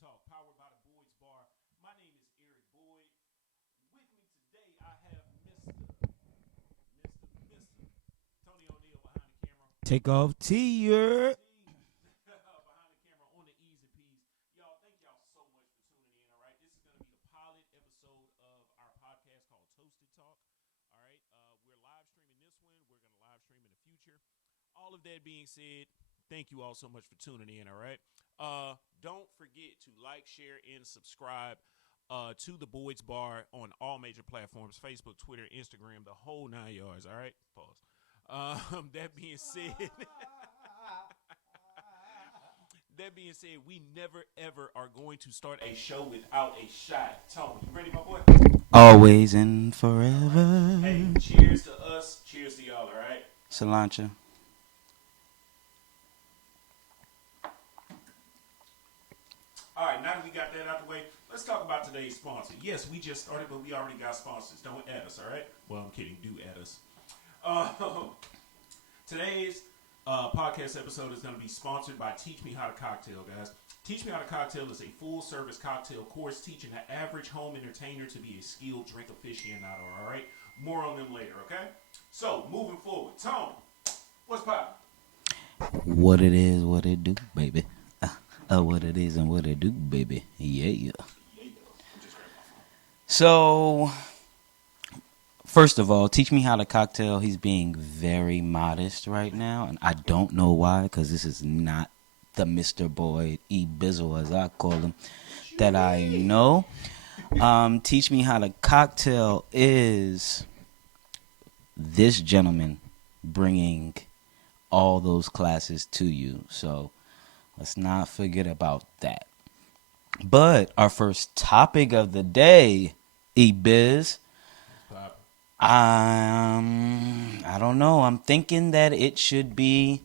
Talk, powered by the Boyd's Bar. My name is Eric Boyd. With me today, I have Mr. Tony O'Neill behind the camera. Take off T. Behind the camera on the Easy Peas. Y'all, thank y'all so much for tuning in. All right, this is going to be the pilot episode of our podcast called Toasted Talk. All right, we're live streaming this one. We're going to live stream in the future. All of that being said, thank you all so much for tuning in. All right. Don't forget to like, share, and subscribe to the Boyd's Bar on all major platforms: Facebook, Twitter, Instagram, the whole 9 yards. All right. Pause. That being said, we never ever are going to start a show without a shot. Tony, you ready, my boy? Always and forever. Hey, cheers to us. Cheers to y'all. All right. Cilantro. All right, now that we got that out the way, let's talk about today's sponsor. Yes, we just started, but we already got sponsors. Don't add us, all right? Well, I'm kidding. Do add us. Today's podcast episode is going to be sponsored by Teach Me How to Cocktail, guys. Teach Me How to Cocktail is a full-service cocktail course teaching the average home entertainer to be a skilled drink aficionado, all right? More on them later, okay? So, moving forward. Tone, what's poppin'? What it is, what it do, baby. What it is and what it do, baby. Yeah. So, first of all, Teach Me How to Cocktail. He's being very modest right now, and I don't know why, because this is not the Mr. Boyd E. Bizzle, as I call him, that I know. Teach Me How to Cocktail is this gentleman bringing all those classes to you. So, let's not forget about that. But our first topic of the day, E-Biz, I don't know. I'm thinking that it should be,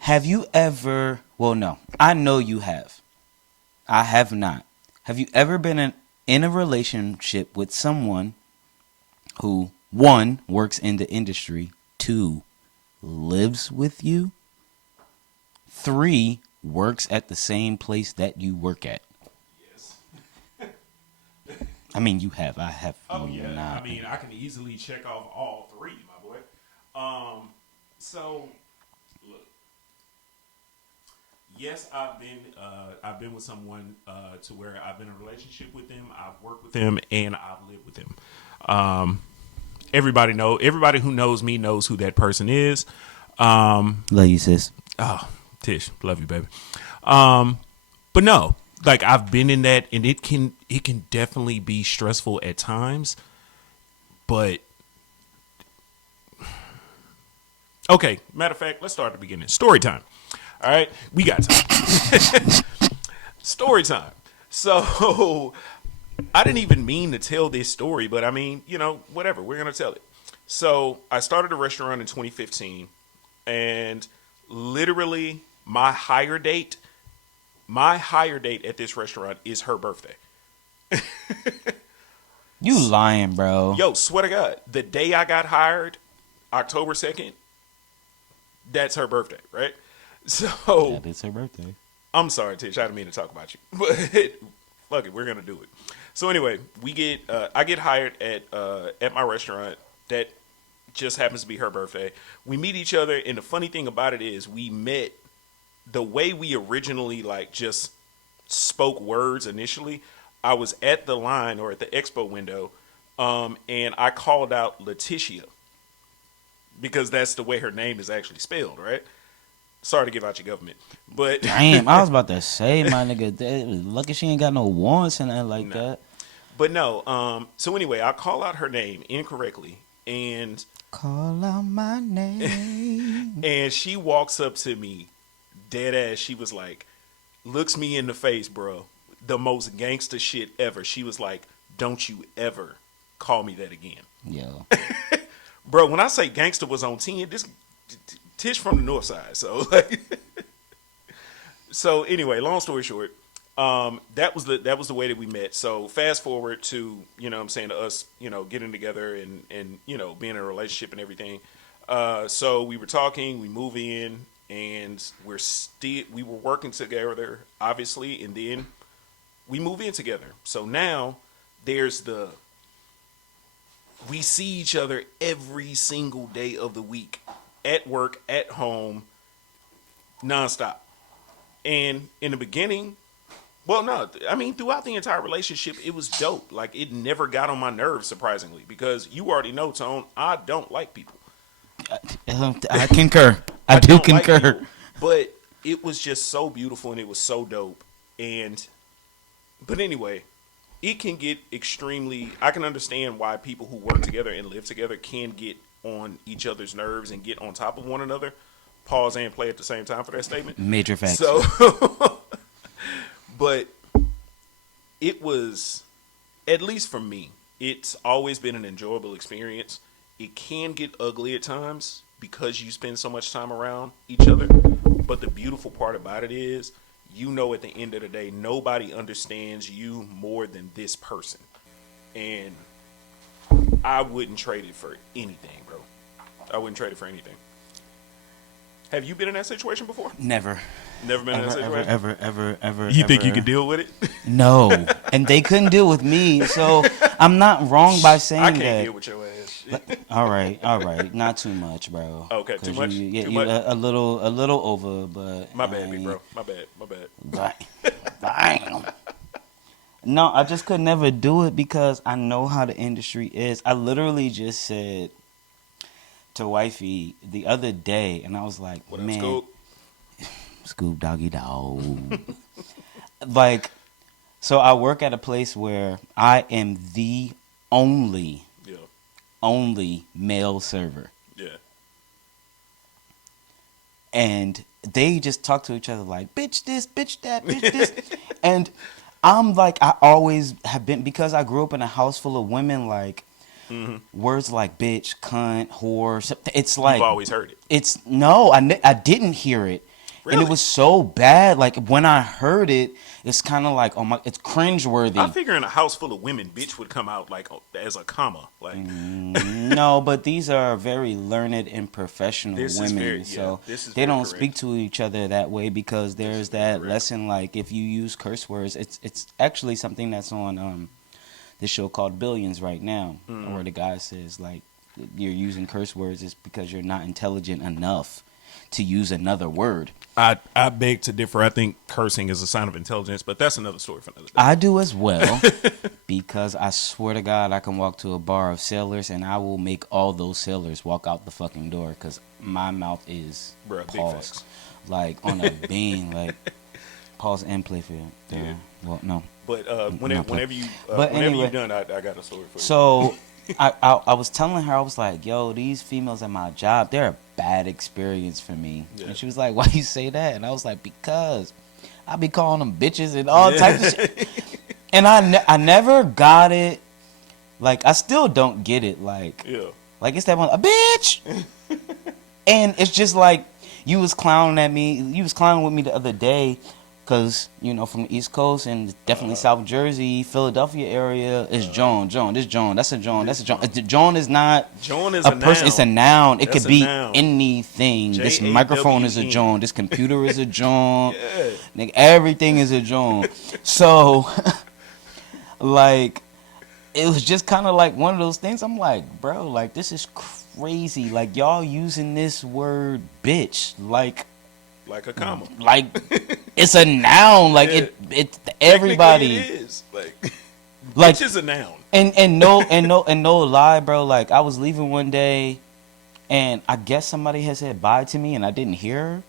have you ever, well, no, I know you have. I have not. Have you ever been in a relationship with someone who, 1, works in the industry, 2, lives with you, 3, works at the same place that you work at? Yes. I mean, you have. I have. Oh, yeah. Not. I mean, I can easily check off all 3, my boy. So, look. Yes, I've been with someone to where I've been in a relationship with them, I've worked with them, and I've lived with them. Everybody who knows me knows who that person is. Love you, sis. Oh, Tish, love you, baby. But no, like I've been in that, and it can definitely be stressful at times. But okay, matter of fact, let's start at the beginning. Story time. All right, we got time. Story time. So I didn't even mean to tell this story, but I mean, whatever. We're gonna tell it. So I started a restaurant in 2015, and literally my hire date at this restaurant is her birthday. You lying, bro. Yo, swear to God, the day I got hired, October 2nd, that's her birthday, right? So That is her birthday. I'm sorry, Tish, I didn't mean to talk about you, but fuck it, we're gonna do it. So anyway, I get hired at my restaurant. That just happens to be her birthday. We meet each other, and the funny thing about it is we met the way we originally just spoke words initially. I was at the line or at the expo window, and I called out Letitia because that's the way her name is actually spelled, right? Sorry to give out your government, but Damn, I was about to say, my nigga, lucky she ain't got no warrants and nothing like that. But no, so anyway, I call out her name incorrectly, and call out my name, and she walks up to me, dead ass. She was like, looks me in the face, bro, the most gangster shit ever. She was like, "Don't you ever call me that again." Yo, bro. When I say gangster was on 10, this Tish from the north side. So so anyway, long story short, that was the way that we met. So fast forward to, what I'm saying, to us, getting together and being in a relationship and everything. So we were talking, we move in, and we were working together, obviously, and then we move in together. So now there's we see each other every single day of the week, at work, at home, nonstop. And in the beginning, well, no, I mean, throughout the entire relationship, it was dope. Like, it never got on my nerves, surprisingly, because you already know, Tone, I don't like people. I concur. I do don't like concur. people, but it was just so beautiful and it was so dope. But anyway, it can get extremely. I can understand why people who work together and live together can get on each other's nerves and get on top of one another. Pause and play at the same time for that statement. Major facts. So, but it was, at least for me, it's always been an enjoyable experience. It can get ugly at times because you spend so much time around each other. But the beautiful part about it is, you know, at the end of the day, nobody understands you more than this person. And I wouldn't trade it for anything, bro. I wouldn't trade it for anything. Have you been in that situation before? Never. Never been in that situation? Ever. You think ever. you could deal with it? No. And they couldn't deal with me, so I'm not wrong by saying I that. can't deal with your ass. All right. Not too much, bro. Okay, too 'Cause much? You, Too you much? a little over, but My bad, big bro. My bad. Damn. No, I just could never do it because I know how the industry is. I literally just said to wifey the other day, and I was like, What up, man, Scoop? Scoop doggy dog. Like, so I work at a place where I am the only male server. Yeah. And they just talk to each other like, bitch this, bitch that, bitch this. And I'm like, I always have been, because I grew up in a house full of women, like, words like bitch, cunt, whore. It's like, You've always heard it. it's, no, I didn't hear it. And Really? it was so bad. Like, when I heard it, it's kind of like, oh my, it's cringeworthy. I figure in a house full of women, bitch would come out like as a comma. Like, No, but these are very learned and professional This is women, very- so this is they very don't correct. speak to each other that way because there's that correct. lesson. Like, if you use curse words, it's actually something that's on this show called Billions right now, Mm-hmm. where the guy says like, you're using curse words is because you're not intelligent enough to use another word. I beg to differ. I think cursing is a sign of intelligence, but that's another story for another day. I do as well, because I swear to God, I can walk to a bar of sailors and I will make all those sailors walk out the fucking door because my mouth is Bruh, big paused, facts. like on a bean, like pause and play for you. Yeah. Well, no. But Not play. whenever you But whenever anyway, you're done, I got a story for you. So I was telling her, I was like, yo, these females at my job, they're a bad experience for me. Yeah. And she was like, why you say that? And I was like, because I be calling them bitches and all types of shit. And I never got it. Like, I still don't get it. Like, Yeah. like it's that one, a bitch. And it's just like, you was clowning at me. You was clowning with me the other day. Because, you know, from the East Coast and definitely South Jersey, Philadelphia area, is Joan. This Joan. That's a Joan. That's a Joan. Joan is not Joan is a a person. noun. It's a noun. It That's could a be noun. anything. This J-A-W-N. microphone is a Joan. This computer is a Joan. Yeah. Nigga, everything is a Joan. So, like, it was just kind of like one of those things. I'm like, bro, like, this is crazy. Like, y'all using this word bitch. Like, Like a comma. it's a noun. Like, Yeah. it everybody. Technically it is. Like, bitch is a noun. and no lie, bro. Like, I was leaving one day, and I guess somebody had said bye to me, and I didn't hear her.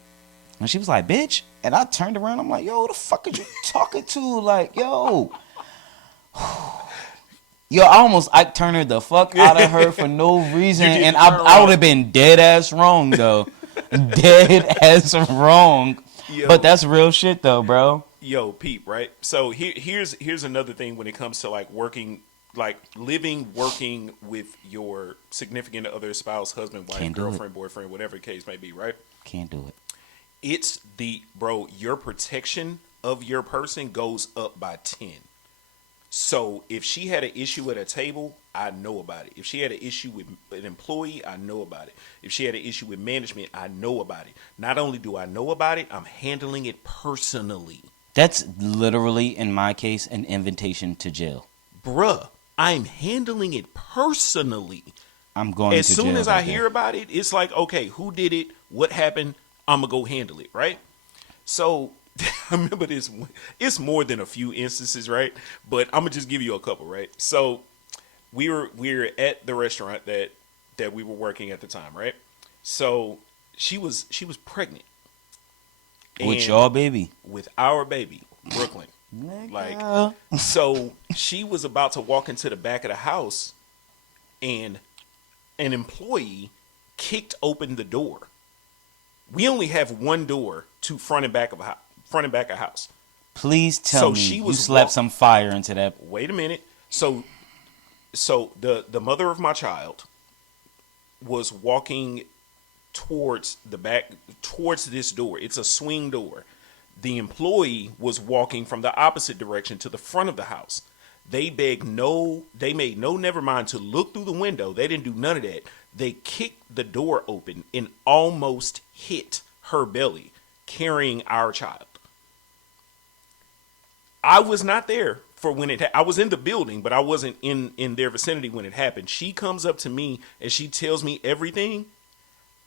And she was like, "Bitch," and I turned around. I'm like, "Yo, who the fuck are you talking to?" Like, yo. Yo, I turned her the fuck out of her for no reason, You did and turn I around. would have been dead ass wrong though, dead ass wrong. Yo. But that's real shit though, bro. Yo, Pete, right? So here's another thing when it comes to like working, like living, working with your significant other, spouse, husband, wife, Can't do it. girlfriend, boyfriend, whatever the case may be, right? Can't do it. It's your protection of your person goes up by 10. So if she had an issue at a table, I know about it. If she had an issue with an employee, I know about it. If she had an issue with management, I know about it. Not only do I know about it, I'm handling it personally. That's literally, in my case, an invitation to jail. Bruh, I'm handling it personally. I'm going As to soon jail as I that day. hear about it, it's like, okay, who did it? What happened? I'm going to go handle it, right? So I remember this. It's more than a few instances, right? But I'm gonna just give you a couple, right? So we were at the restaurant that we were working at the time, right? So she was pregnant With And y'all, baby. with our baby, Brooklyn. Nigga. So she was about to walk into the back of the house, and an employee kicked open the door. We only have one door to front and back of a house. Please tell So me she you was slapped some fire into that. Wait a minute. So the mother of my child was walking towards the back, towards this door. It's a swing door. The employee was walking from the opposite direction to the front of the house. They made no never mind to look through the window. They didn't do none of that. They kicked the door open and almost hit her belly, carrying our child. I was not there for when I was in the building, but I wasn't in their vicinity when it happened. She comes up to me and she tells me everything.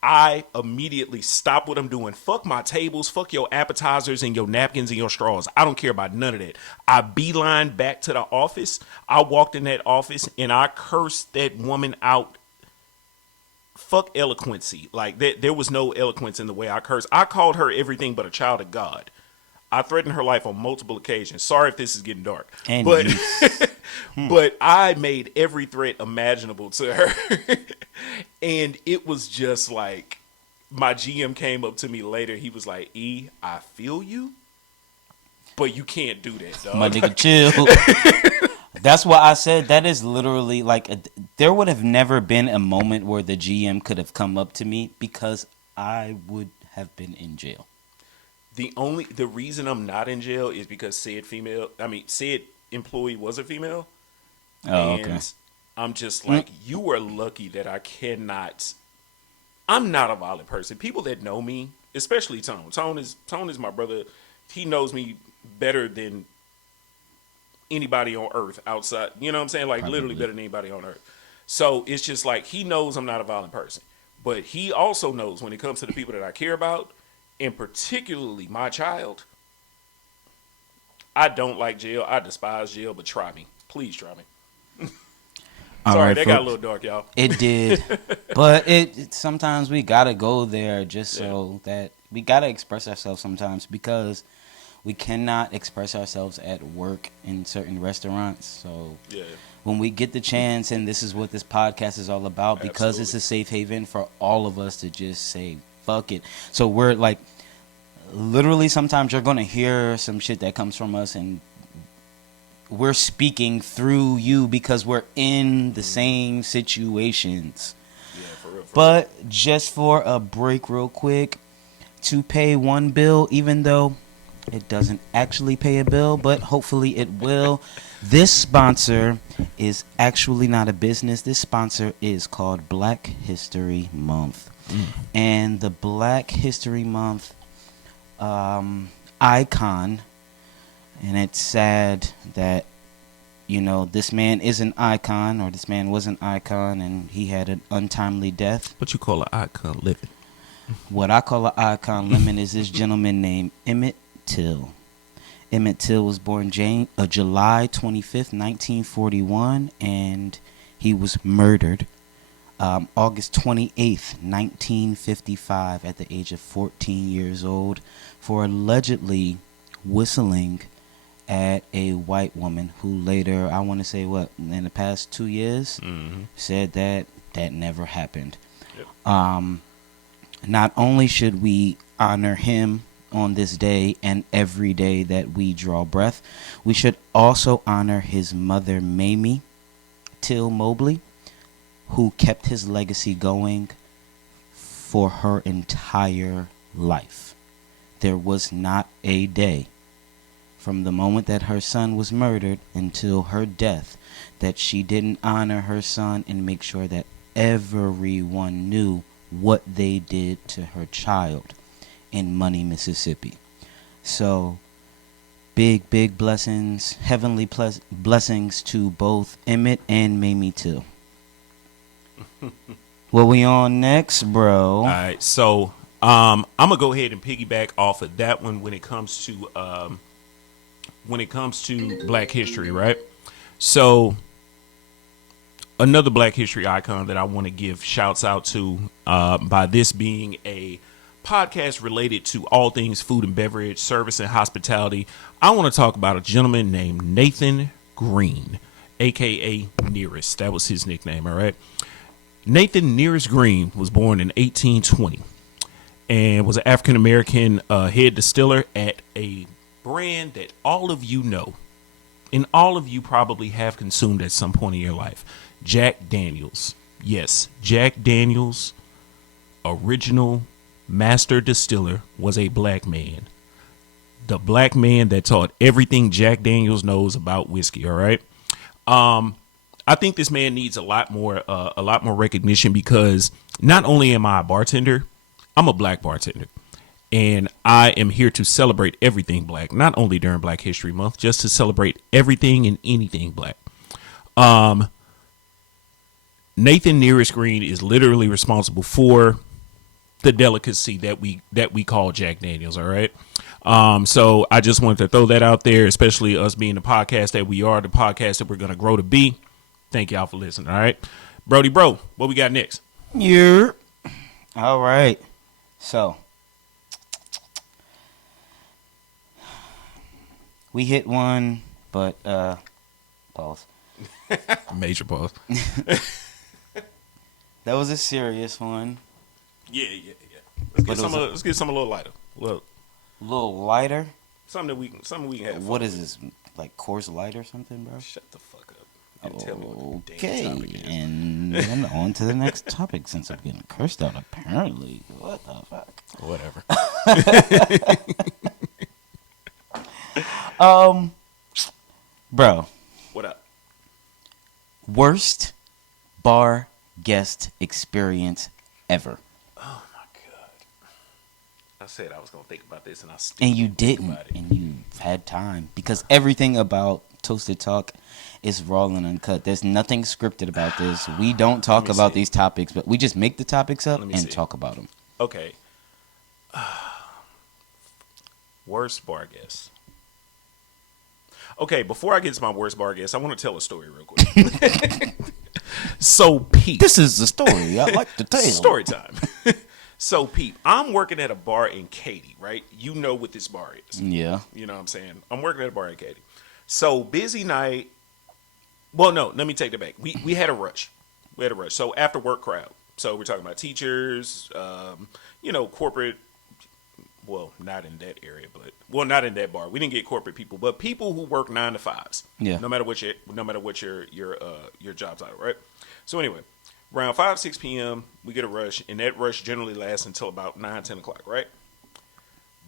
I immediately stop what I'm doing. Fuck my tables, fuck your appetizers and your napkins and your straws. I don't care about none of that. I beeline back to the office. I walked in that office and I cursed that woman out. Fuck eloquency. Like that, there was no eloquence in the way I cursed. I called her everything but a child of God. I threatened her life on multiple occasions. Sorry if this is getting dark. And but you- but I made every threat imaginable to her. And it was just like, my GM came up to me later. He was like, E, I feel you, but you can't do that, dog. My nigga, chill. That's why I said that is literally like there would have never been a moment where the GM could have come up to me because I would have been in jail. The reason I'm not in jail is because said employee was a female. Oh, And okay. I'm just like, you are lucky that I'm not a violent person. People that know me, especially Tone. Tone is my brother. He knows me better than anybody on earth outside. You know what I'm saying? Like literally better than anybody on earth. So it's just like, he knows I'm not a violent person. But he also knows when it comes to the people that I care about, and particularly my child, I don't like jail. I despise jail, but try me. Please try me. All Sorry, right, that got a folks. little dark, y'all. It did, but it sometimes we gotta go there just so that we gotta express ourselves sometimes because we cannot express ourselves at work in certain restaurants. So Yeah. when we get the chance, and this is what this podcast is all about, because it's a safe haven for all of us to just say fuck it. So we're like, literally, sometimes you're gonna hear some shit that comes from us, and we're speaking through you because we're in the same situations. Yeah, for real. But just for a break real quick, to pay one bill, even though it doesn't actually pay a bill, but hopefully it will. This sponsor is actually not a business. This sponsor is called Black History Month. And the Black History Month icon, and it's sad that, you know, this man is an icon, or this man was an icon, and he had an untimely death. What you call an icon living? What I call an icon lemon is this gentleman named Emmett Till. Emmett Till was born July 25th, 1941, and he was murdered August 28th, 1955, at the age of 14 years old for allegedly whistling at a white woman who later, I want to say in the past 2 years, said that never happened. Yep. Not only should we honor him on this day and every day that we draw breath, we should also honor his mother, Mamie Till Mobley, who kept his legacy going for her entire life. There was not a day from the moment that her son was murdered until her death, that she didn't honor her son and make sure that everyone knew what they did to her child in Money, Mississippi. So, big blessings, heavenly blessings to both Emmett and Mamie Till. What we on next, bro? All right, so I'm gonna go ahead and piggyback off of that one when it comes to Black history, right? So another Black history icon that I want to give shouts out to, by this being a podcast related to all things food and beverage, service and hospitality, I want to talk about a gentleman named Nathan Green, aka Nearest. That was his nickname, all right? Nathan Nearest Green was born in 1820 and was an African-American head distiller at a brand that all of you know and all of you probably have consumed at some point in your life. Jack Daniels. Yes, Jack Daniels, original master distiller, was a black man. The black man that taught everything Jack Daniels knows about whiskey, all right? I think this man needs a lot more recognition, because not only am I a bartender, I'm a black bartender. And I am here to celebrate everything black, not only during Black History Month, just to celebrate everything and anything black. Nathan Nearest Green is literally responsible for the delicacy that we call Jack Daniels, all right? So I just wanted to throw that out there, especially us being the podcast that we are, the podcast that we're going to grow to be. Thank y'all for listening, all right? Brody, bro, what we got next? Yeah. All right. So, we hit one, but, pause. Major pause. That was a serious one. Yeah. Let's get some a little lighter. Look, A little lighter. something we can have fun What with. is this? Like Coors Light or something, bro? Shut the fuck up. And tell me what the damn Okay, topic is. and then on to the next topic, since I'm getting cursed out, apparently. What the fuck? Whatever. Bro, What up? worst bar guest experience ever. Oh my god. I said I was gonna think about this, and I still And you think didn't, about it. and you've had time, because everything about Toasted Talk is raw and uncut. There's nothing scripted about this. We don't talk Let me about see. these topics, but we just make the topics up Let me and see. talk about them. Okay. Worst bar guest. Okay, before I get to my worst bar guest, I want to tell a story real quick. So, Pete. This is the story I like to tell. Story time. So, Pete, I'm working at a bar in Katy, right? You know what this bar is. Yeah. You know what I'm saying? I'm working at a bar in Katy. So, busy night. Well, no, let me take that back. We had a rush. So, after work crowd. So, we're talking about teachers, corporate. Well, not in that area, not in that bar. We didn't get corporate people, but people who work 9 to 5s. Yeah. No matter what your job title, right? So anyway, around 5-6 p.m. we get a rush, and that rush generally lasts until about 9-10 o'clock, right?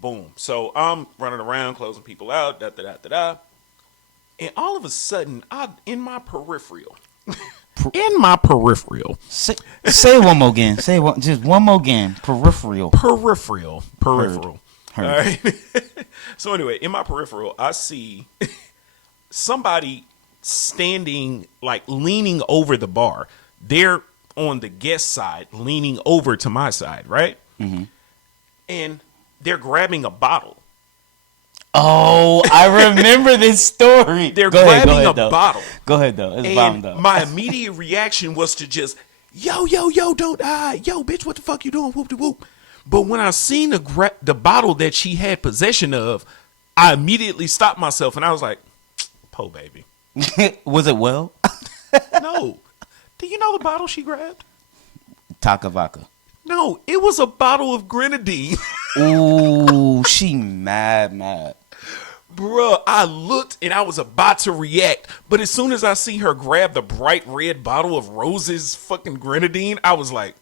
Boom. So I'm running around closing people out, and all of a sudden, in my peripheral. Say it one more again. Just one more again. Peripheral. Peripheral. Heard. All right. So anyway, in my peripheral, I see somebody standing, like leaning over the bar. They're on the guest side, leaning over to my side, right? Mm-hmm. And they're grabbing a bottle. Oh, I remember this story. They're Go ahead, grabbing a though. bottle. Go ahead, though. It's bombed And up. my immediate reaction was to just, yo, don't die. Yo, bitch, what the fuck you doing? Whoop de whoop. But when I seen the bottle that she had possession of, I immediately stopped myself and I was like, po baby. Was it well? No. Do you know the bottle she grabbed? Takavaka. No, it was a bottle of grenadine. Ooh, she mad. Bruh, I looked and I was about to react, but as soon as I see her grab the bright red bottle of Rose's fucking grenadine, I was like,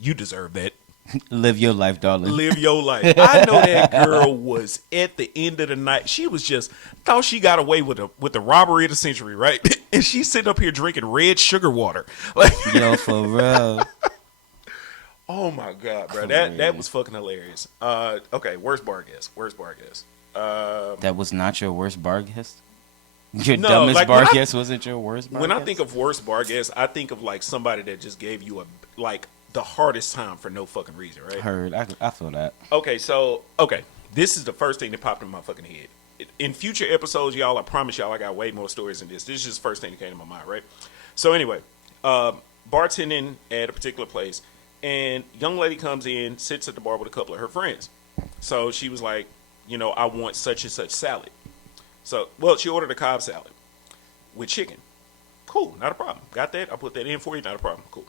you deserve that. Live your life, darling. Live your life. I know that girl was at the end of the night. She was just thought she got away with the robbery of the century, right? And she's sitting up here drinking red sugar water. Like, Yo, for real. oh my god, bro, that was fucking hilarious. Okay, worst bar guest. That was not your worst bar guest? Your No, dumbest like, bar when I- guest wasn't your worst bar When guest? I think of worst bar guest, I think of like somebody that just gave you the hardest time for no fucking reason, right? Heard. I feel that. Okay, this is the first thing that popped in my fucking head. In future episodes, y'all, I promise y'all, I got way more stories than this. This is just the first thing that came to my mind, right? So anyway, bartending at a particular place, and young lady comes in, sits at the bar with a couple of her friends. So she was like, I want such and such salad. So, she ordered a Cobb salad with chicken. Cool, not a problem. Got that? I put that in for you, not a problem. Cool.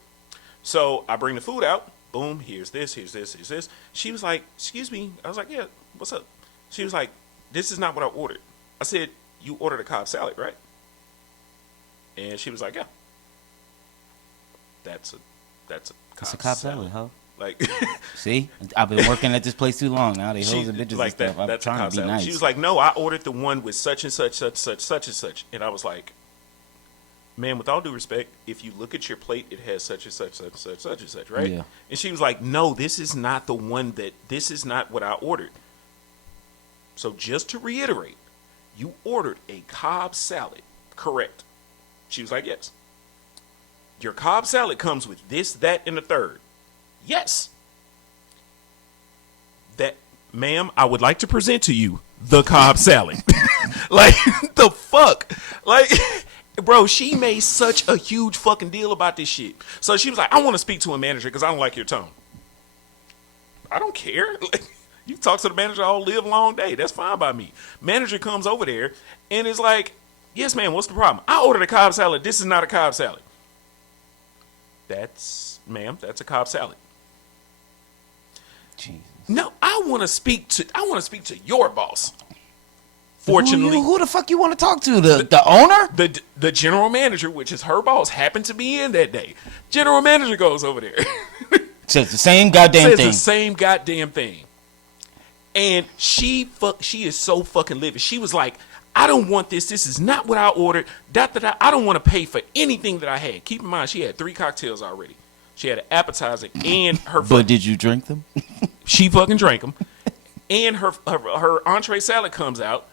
So I bring the food out. Boom, here's this. She was like, excuse me. I was like, yeah, what's up? She was like, this is not what I ordered. I said, you ordered a Cobb salad, right? And she was like, yeah. That's a It's a Cobb salad, huh? Like, See? I've been working at this place too long now. They hoes and bitches like and stuff. I'm that's a trying Cobb to be salad. nice. She was like, no, I ordered the one with such and such, such and such. And I was like, man, with all due respect, if you look at your plate, it has such and such, such and such, right? Yeah. And she was like, no, this is not the one this is not what I ordered. So just to reiterate, you ordered a Cobb salad, correct? She was like, yes. Your Cobb salad comes with this, that, and the third. Yes. That, ma'am, I would like to present to you the Cobb salad. Like, the fuck? Like, bro, she made such a huge fucking deal about this shit. So she was like, I want to speak to a manager because I don't like your tone. I don't care. Like, you talk to the manager all live long day. That's fine by me. Manager comes over there and is like, yes, ma'am, what's the problem? I ordered a Cobb salad. This is not a Cobb salad. Ma'am, that's a Cobb salad. Jesus. No, I want to speak to your boss. Fortunately, Who the fuck you want to talk to? The owner? the general manager, which is her boss, happened to be in that day. General manager goes over there. Says the same goddamn Says thing. the same goddamn thing. And she is so fucking livid. She was like, I don't want this. This is not what I ordered. I don't want to pay for anything that I had. Keep in mind, she had 3 cocktails already. She had an appetizer and her. But did you drink them? She fucking drank them. And her entree salad comes out.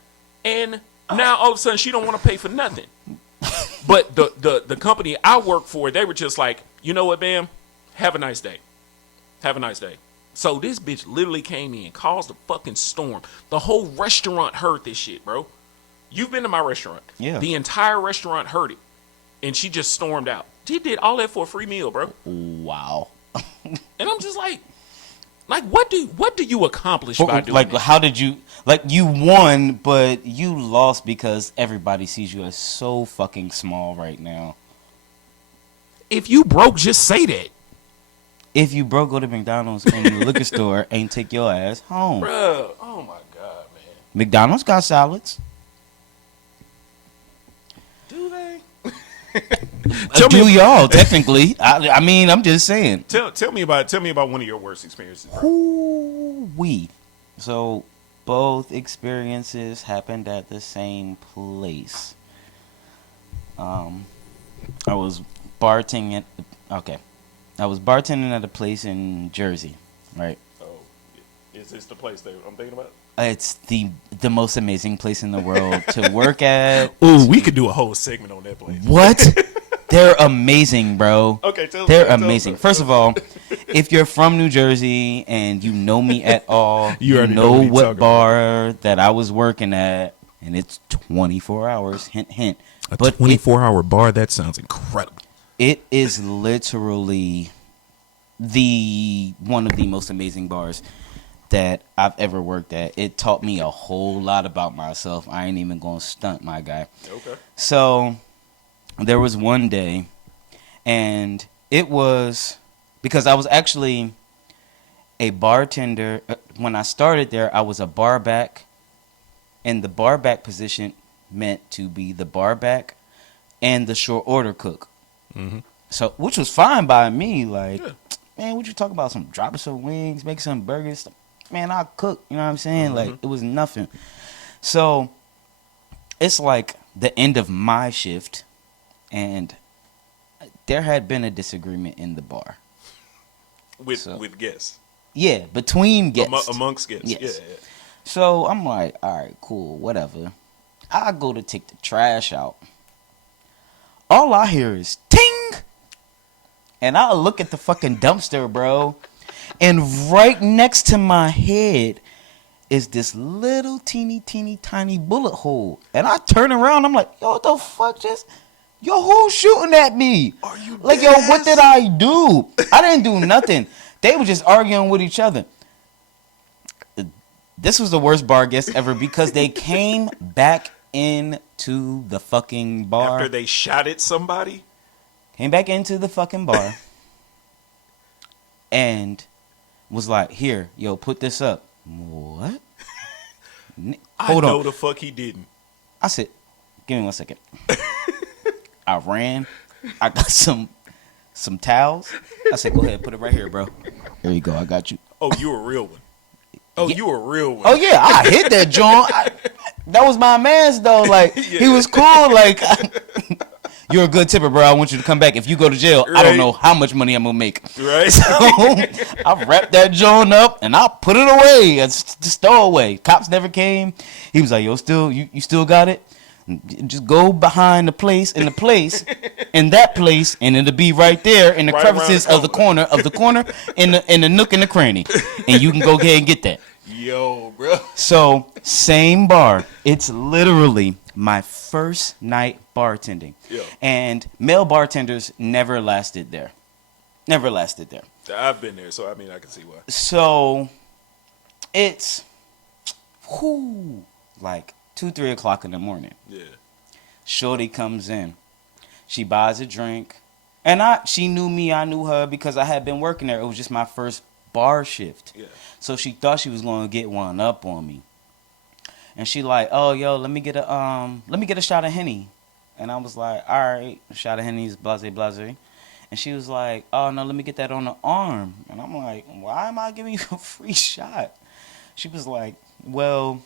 And now all of a sudden she don't want to pay for nothing. But the company I work for, they were just like, you know what, ma'am? Have a nice day. Have a nice day. So this bitch literally came in, caused a fucking storm. The whole restaurant heard this shit, bro. You've been to my restaurant. Yeah. The entire restaurant heard it. And she just stormed out. She did all that for a free meal, bro. Wow. And I'm just like what do you accomplish by doing Like, that? how did you... Like, you won, but you lost because everybody sees you as so fucking small right now. If you broke, just say that. If you broke, go to McDonald's and the liquor store and take your ass home. Bruh, oh my God, man. McDonald's got salads. Do they? Do y'all, technically. I mean, I'm just saying. Tell me about one of your worst experiences. Bro. Hoo-wee. So, both experiences happened at the same place. I was bartending at a place in Jersey, right? Oh, is this the place that I'm thinking about? It's the most amazing place in the world to work at. Ooh, we could do a whole segment on that place. What? They're amazing, bro. Okay, they're amazing. First of all, if you're from New Jersey and you know me at all, You you already know know what you're what talking bar that I was working at, and it's 24 hours. Hint, hint. A But 24-hour bar, that sounds incredible. it is literally one of the most amazing bars that I've ever worked at. It taught me a whole lot about myself. I ain't even gonna stunt, my guy. Okay. So there was one day, and it was because I was actually a bartender. When I started there, I was a bar back, and the bar back position meant to be the bar back and the short order cook. Mm-hmm. So, which was fine by me. Like, Yeah. man, what you talking about? Some dropping some wings, make some burgers. Man, I'll cook. You know what I'm saying? Like, it was nothing. So it's like the end of my shift, and there had been a disagreement in the bar. With guests. Yeah, between guests. Amongst guests. Yes. Yeah. So I'm like, all right, cool, whatever. I go to take the trash out. All I hear is ting! And I look at the fucking dumpster, bro. And right next to my head is this little teeny tiny bullet hole. And I turn around, I'm like, yo, what the fuck just... Yo, who's shooting at me? Are you like, yo, what did I do? I didn't do nothing. They were just arguing with each other. This was the worst bar guest ever because they came back into the fucking bar. After they shot at somebody? Came back into the fucking bar. And was like, here, yo, put this up. What? Hold on. I know the fuck he didn't. I said, give me 1 second. I ran. I got some towels. I said, go ahead, put it right here, bro. There you go. I got you. Oh, you a real one. Oh, Yeah. you a real one. Oh, yeah. I hit that joint. That was my man's, though. Like, he was cool. Like, you're a good tipper, bro. I want you to come back. If you go to jail, I don't Right. know how much money I'm going to make. Right? So, I wrapped that joint up, and I put it away. It's the stowaway. Cops never came. He was like, yo, you still got it? Just go behind the place, in that place, and it'll be right there in the Right around crevices the of the corner, in the nook and the cranny. And you can go ahead and get that. Yo, bro. So, same bar. It's literally my first night bartending. Yeah. And male bartenders never lasted there. Never lasted there. I've been there, so I mean, I can see why. So, it's, like 2, 3 o'clock in the morning. Yeah. Shorty comes in. She buys a drink. And she knew me, I knew her because I had been working there. It was just my first bar shift. Yeah. So she thought she was going to get one up on me. And she like, oh, yo, let me get a shot of Henny. And I was like, all right, a shot of Henny is blase, blase. And she was like, oh, no, let me get that on the arm. And I'm like, why am I giving you a free shot? She was like, well,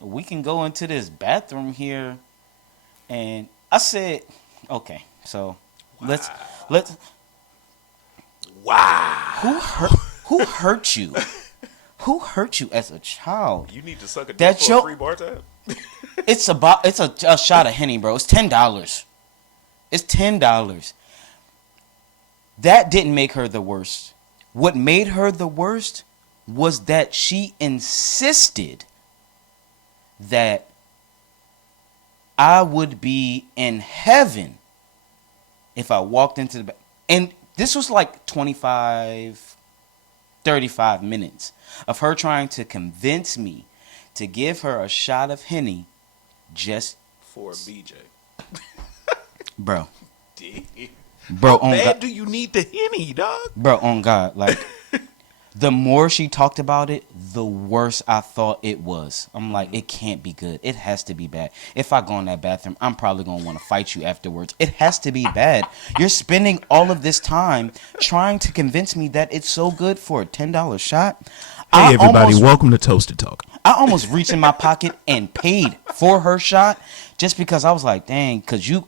we can go into this bathroom here. And I said, okay, so let's Wow. who hurt you? Who hurt you as a child? You need to suck a dick That's for your- a free bar tab? It's a shot of Henny, bro. It's $10. It's $10. That didn't make her the worst. What made her the worst was that she insisted that I would be in heaven if I walked into the back. And this was like 35 minutes of her trying to convince me to give her a shot of Henny just, For a BJ. bro. Damn. Bro, How on bad God. do you need the Henny, dog? Bro, on God. Like, the more she talked about it, the worse I thought it was. I'm like, it can't be good. It has to be bad. If I go in that bathroom, I'm probably going to want to fight you afterwards. It has to be bad. You're spending all of this time trying to convince me that it's so good for a $10 shot. Hey, everybody, almost, welcome to Toasted Talk. I almost reached in my pocket and paid for her shot just because I was like, dang, because you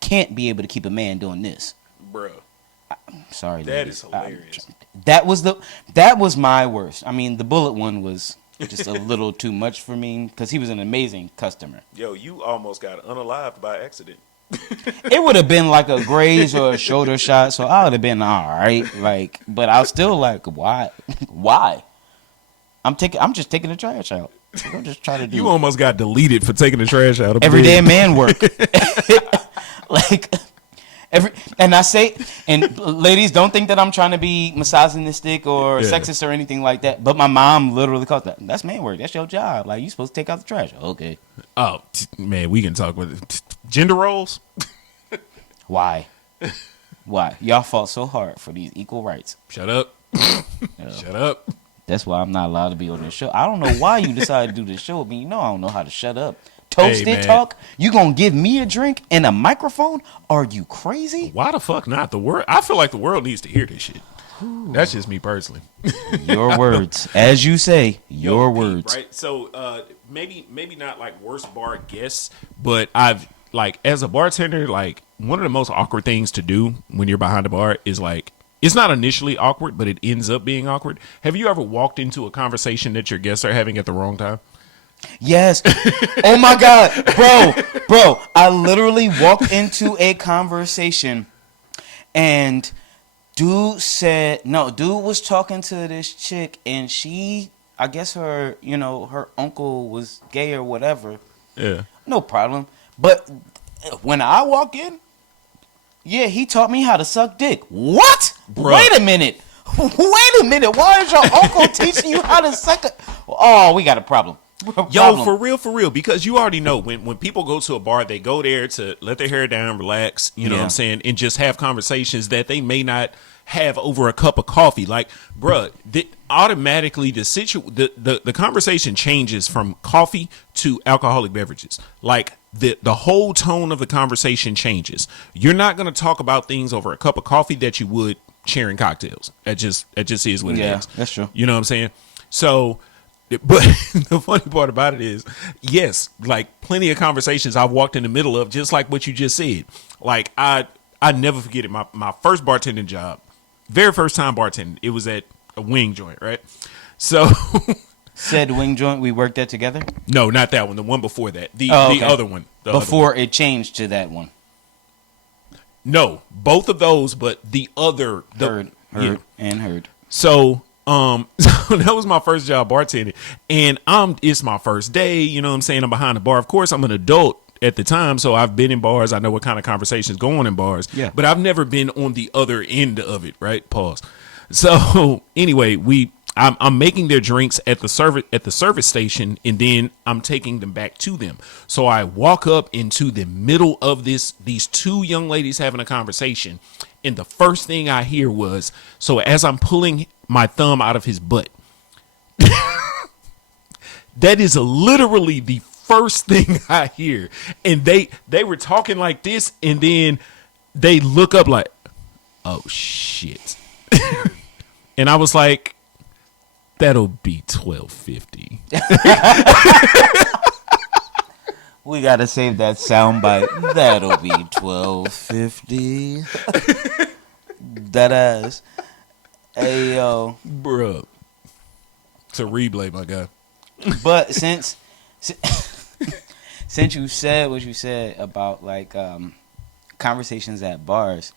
can't be able to keep a man doing this. Bro. Sorry, That ladies. is hilarious. That was my worst. I mean, the bullet one was just a little too much for me because he was an amazing customer. Yo, you almost got unalived by accident. It would have been like a graze or a shoulder shot, so I would have been all right. Like, but I was still like, why? Why? I'm just taking the trash out. I'm just trying to do You almost got deleted for taking the trash out of everyday bed. man work. Like and I say, and ladies, don't think that I'm trying to be misogynistic or Yeah. sexist or anything like that. But my mom literally calls that's man work. That's your job. Like, you supposed to take out the trash. Okay. Oh, man, we can talk with gender roles. Why? Why? Y'all fought so hard for these equal rights. Shut up. Shut up. That's why I'm not allowed to be on this show. I don't know why you decided to do this show with me. You know I don't know how to shut up. toasted man. talk? You gonna give me a drink and a microphone? Are you crazy? Why the fuck not? The world. I feel like the world needs to hear this shit. That's just me personally. Your words, as you say, your Pete, words. right? So maybe not like worst bar guests. But I've like as a bartender, like one of the most awkward things to do when you're behind the bar is like it's not initially awkward, but it ends up being awkward. Have you ever walked into a conversation that your guests are having at the wrong time? Yes. Oh my God, bro. I literally walked into a conversation, and dude was talking to this chick, and I guess her uncle was gay or whatever. Yeah. No problem. But when I walk in, yeah, he taught me how to suck dick. What? Bruh. Wait a minute. Why is your uncle teaching you how to suck a... Oh, we got a problem. Yo, for real, because you already know when people go to a bar, they go there to let their hair down, relax, you know what I'm saying, and just have conversations that they may not have over a cup of coffee. Like, bruh, automatically the conversation changes from coffee to alcoholic beverages. Like, the whole tone of the conversation changes. You're not going to talk about things over a cup of coffee that you would sharing cocktails. That just is what it is. Yeah, that's true. You know what I'm saying? So... But the funny part about it is, yes, like plenty of conversations I've walked in the middle of, just like what you just said. Like I never forget it. My first bartending job, very first time bartending, it was at a wing joint, right? So Said wing joint we worked at together? no, not that one. The one before that. The Okay. other one. The other Before one. it changed to that one. No, both of those, but the other. Heard. Yeah. So so that was my first job bartending, and it's my first day, you know what I'm saying? I'm behind the bar. Of course, I'm an adult at the time, so I've been in bars. I know what kind of conversations go on in bars. Yeah. But I've never been on the other end of it, right? Pause. So anyway, I'm making their drinks at the service station, and then I'm taking them back to them. So I walk up into the middle of these two young ladies having a conversation, and the first thing I hear was, so as I'm pulling my thumb out of his butt, that is literally the first thing I hear. And they were talking like this, and then they look up like, oh shit. And I was like, that'll be $12.50. We gotta save that soundbite. That'll be $12.50. That ass. Hey yo. Bruh. It's a replay, my guy. But since you said what you said about like conversations at bars,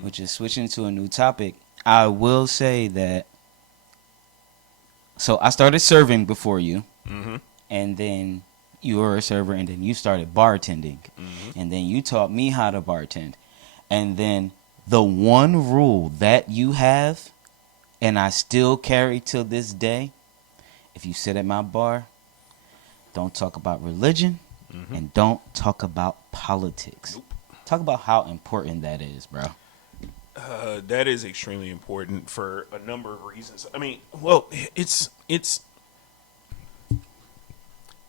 which is switching to a new topic, I will say that. So I started serving before you, and then you were a server, and then you started bartending, and then you taught me how to bartend, and then the one rule that you have, and I still carry till this day: if you sit at my bar, don't talk about religion, and don't talk about politics. Nope. Talk about how important that is, bro. That is extremely important for a number of reasons. I mean, well, it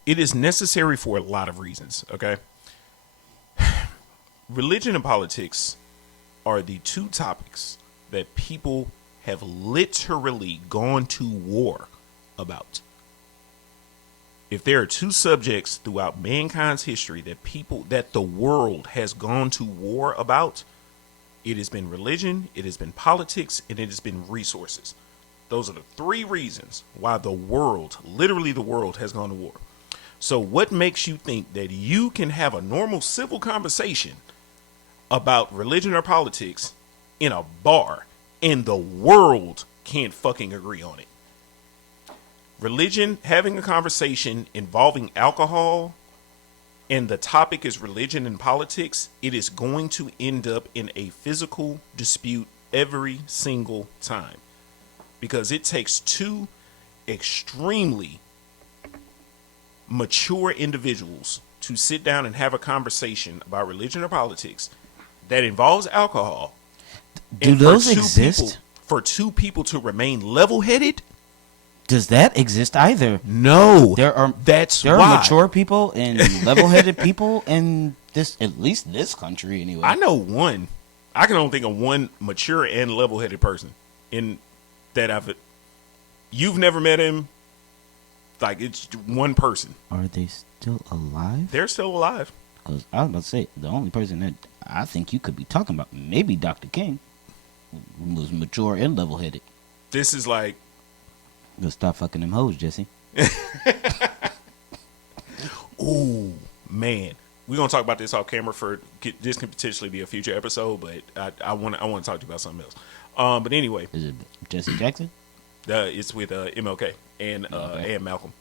is necessary for a lot of reasons, okay? Religion and politics are the two topics that people have literally gone to war about. If there are two subjects throughout mankind's history that the world has gone to war about, it has been religion, it has been politics, and it has been resources. Those are the three reasons why the world, literally the world, has gone to war. So what makes you think that you can have a normal civil conversation about religion or politics in a bar and the world can't fucking agree on it? Religion, having a conversation involving alcohol, and the topic is religion and politics, it is going to end up in a physical dispute every single time. Because it takes two extremely mature individuals to sit down and have a conversation about religion or politics that involves alcohol. Do And for those two exist? for two people to remain level-headed, does that exist either. No, There are why. are mature people and level-headed people in this, at least this country anyway. I know one. I can only think of one mature and level-headed person in that I've. You've never met him. Like, it's one person. Are they still alive? They're still alive. Because I was about to say, the only person that I think you could be talking about, maybe Dr. King, who was mature and level-headed. This is like, But stop fucking them hoes, Jesse. ooh, man. We're gonna talk about this off camera. This can potentially be a future episode, but I want to talk to you about something else. But anyway, Is it Jesse Jackson? it's with MLK and Okay. and Malcolm.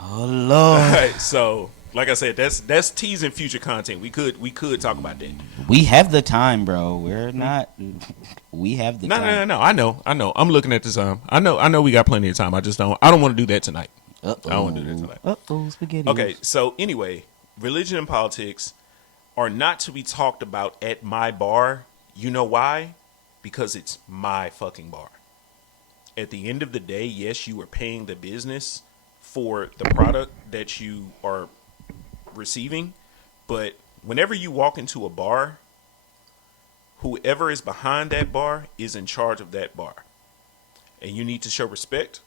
Oh, Lord. All right, so like I said, that's teasing future content. We could talk about that. We have the time, bro. We're not. We have the time. No. I know. I'm looking at the time. I know. We got plenty of time. I don't want to do that tonight. Uh-oh. I don't want to do that tonight. Uh-oh, spaghetti. Okay, so anyway, religion and politics are not to be talked about at my bar. You know why? Because it's my fucking bar. At the end of the day, yes, you are paying the business for the product that you are receiving, but whenever you walk into a bar, whoever is behind that bar is in charge of that bar. And you need to show respect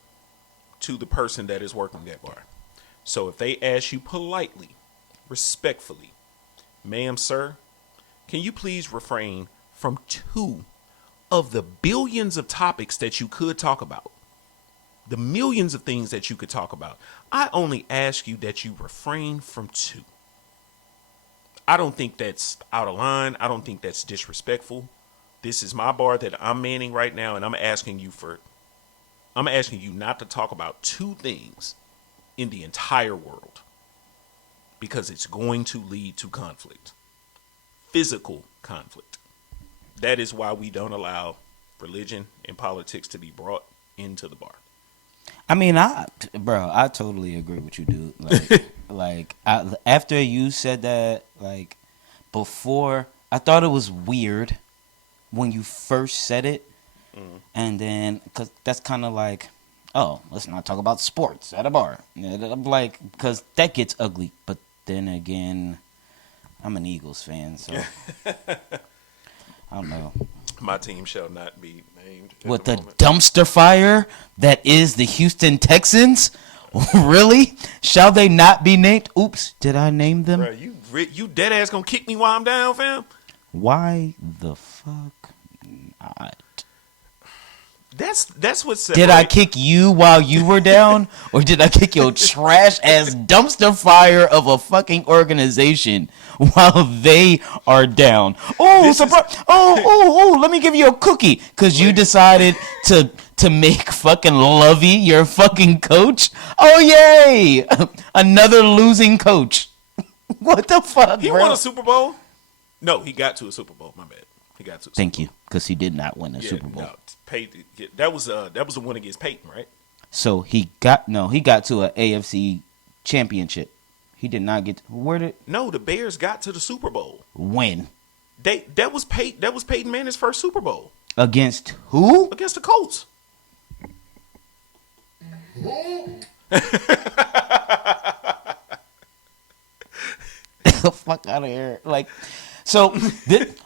to the person that is working that bar. So if they ask you politely, respectfully, ma'am, sir, can you please refrain from 2 of the billions of topics that you could talk about? The millions of things that you could talk about. I only ask you that you refrain from 2. I don't think that's out of line. I don't think that's disrespectful. This is my bar that I'm manning right now, and I'm asking you not to talk about 2 things in the entire world, because it's going to lead to conflict. Physical conflict. That is why we don't allow religion and politics to be brought into the bar. I mean, I totally agree with you, dude. Like, after you said that, like, before, I thought it was weird when you first said it, and then, because that's kind of like, oh, let's not talk about sports at a bar. I'm like, because that gets ugly. But then again, I'm an Eagles fan, so I don't know. My team shall not be named. What, the dumpster fire that is the Houston Texans? Really? Shall they not be named? Oops, did I name them? Bro, you dead ass gonna kick me while I'm down, fam? Why the fuck not? That's what's. Did I kick you while you were down? Or did I kick your trash ass dumpster fire of a fucking organization while they are down? Oh, surprise! Oh, let me give you a cookie because you decided to make fucking Lovey your fucking coach. Oh, yay! Another losing coach. What the fuck, He bro? won a Super Bowl? No, he got to a Super Bowl. My bad. He got to. A Thank Super you, because he did not win a Bowl. Super Bowl. No, that was the one against Peyton, right? So he got to a AFC championship. He did not get No, the Bears got to the Super Bowl. when? That was Peyton Manning's first Super Bowl Against who? against the Colts. The fuck out of here! Like, so